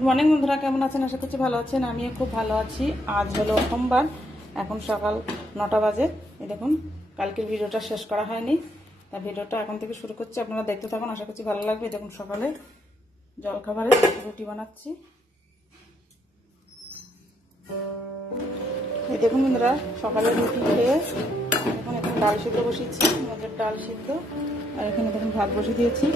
Good morning বন্ধুরা, কেমন আছেন? আশা করছি ভালো আছেন। আমিও খুব ভালো আছি। আজ হলো সোমবার, এখন সকাল 9টা বাজে। এই দেখুন, কালকের ভিডিওটা শেষ করা হয়নি, তা ভিডিওটা এখন থেকে শুরু করছি। আপনারা দেখতে থাকুন, আশা করছি ভালো লাগবে। দেখুন, সকালে জলখাবারে রুটি বানাচ্ছি। এই দেখুন বন্ধুরা, সকালে রুটি খেয়ে এখন এখানে ডাল সিদ্ধ বসিয়েছি, মুগের ডাল সিদ্ধ। আর এখানে দেখুন ভাত বসিয়ে দিয়েছি।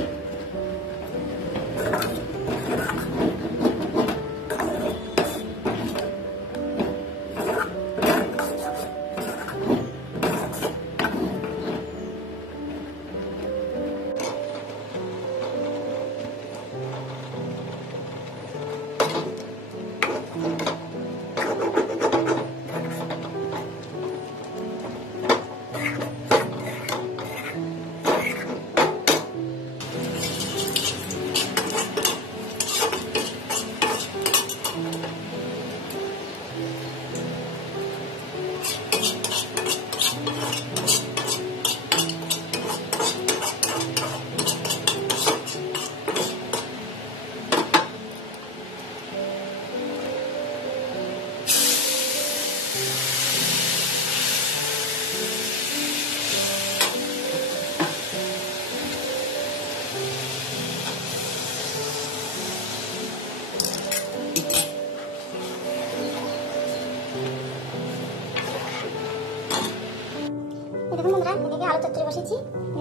দেখুন বন্ধুরা, এদিকে আলু চচ্চড়ি বসিয়েছি,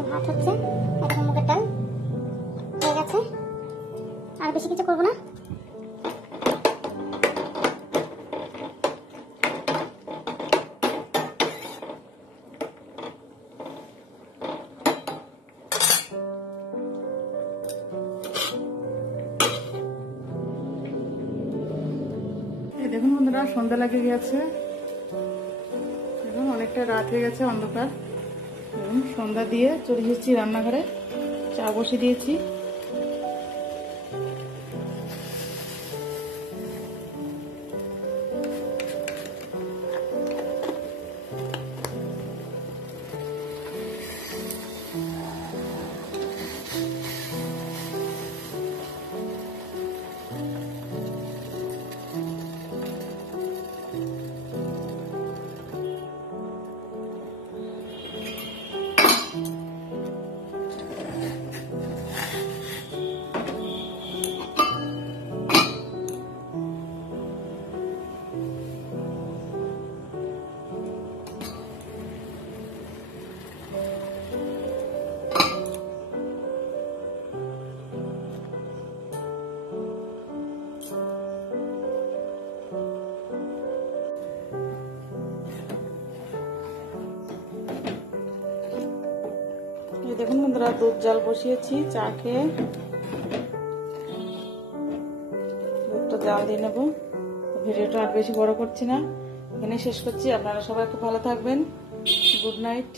ভাত হচ্ছে, এদিকে মুগের ডাল হয়ে গেছে। আর বেশি কিছু করবো না। এই দেখুন বন্ধুরা, সন্ধ্যা লাগে গেছে। দেখুন, অনেকটা রাত হয়ে গেছে, অন্ধকার। দেখুন, সন্ধ্যা দিয়ে চলে এসেছি রান্নাঘরে, চা বসিয়ে দিয়েছি। দেখুন বন্ধুরা, দুধ জাল বসিয়েছি চা খেয়ে। দুধটা জাল দিয়ে নেব। ভিডিওটা আর বেশি বড় করছি না, এখানে শেষ করছি। আপনারা সবাই খুব ভালো থাকবেন। Good night.